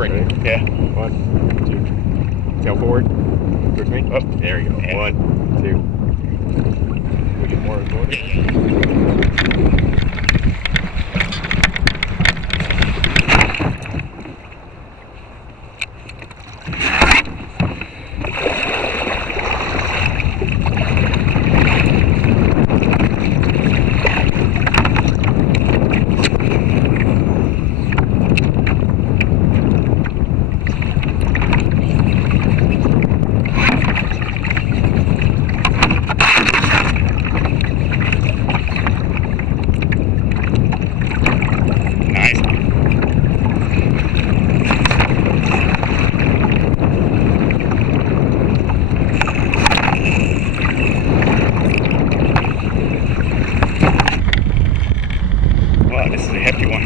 Great. Ready? Yeah. 1, 2. Tail forward. Towards me. Oh, there you go. Yeah. 1, 2. We get more forward. Yeah. Nice. Wow, this is a hefty one.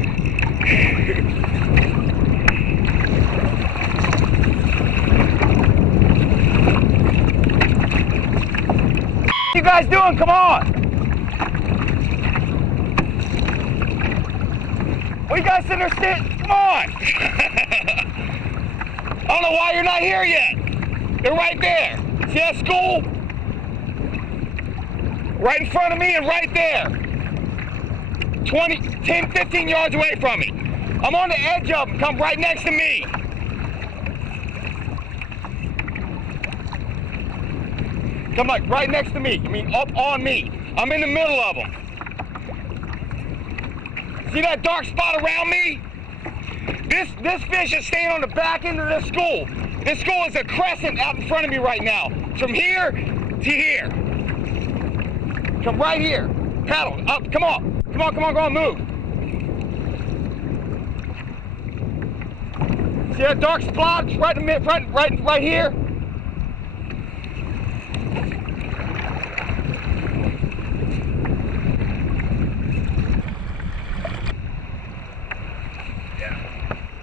What you guys doing? Come on! What you guys sitting there sitting? Come on! I don't know why you're not here yet. They're right there. See that school? Right in front of me and right there. 10, 15 yards away from me. I'm on the edge of them. Come right next to me. Come like right next to me. I mean up on me. I'm in the middle of them. See that dark spot around me? This fish is staying on the back end of this school. This school is a crescent out in front of me right now. From here to here. Come right here. Paddle up. Come on. Come on, come on, go on, move. See that dark spot right in the right here?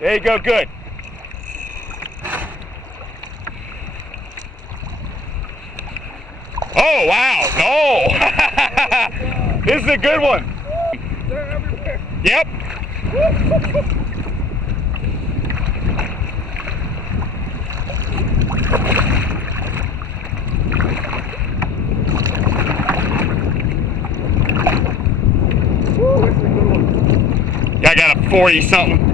There you go, good. Oh, wow. No. This is a good one. They're everywhere. Yep. Woo, that's a good one. Yeah, I got a 40 something.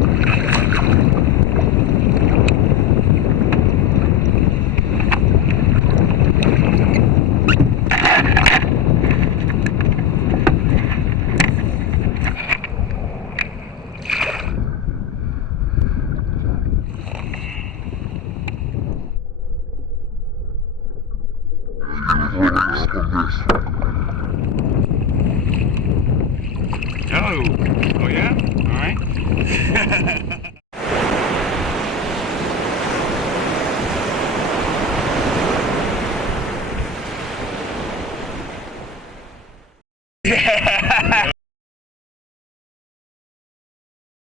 Oh, yeah? All right.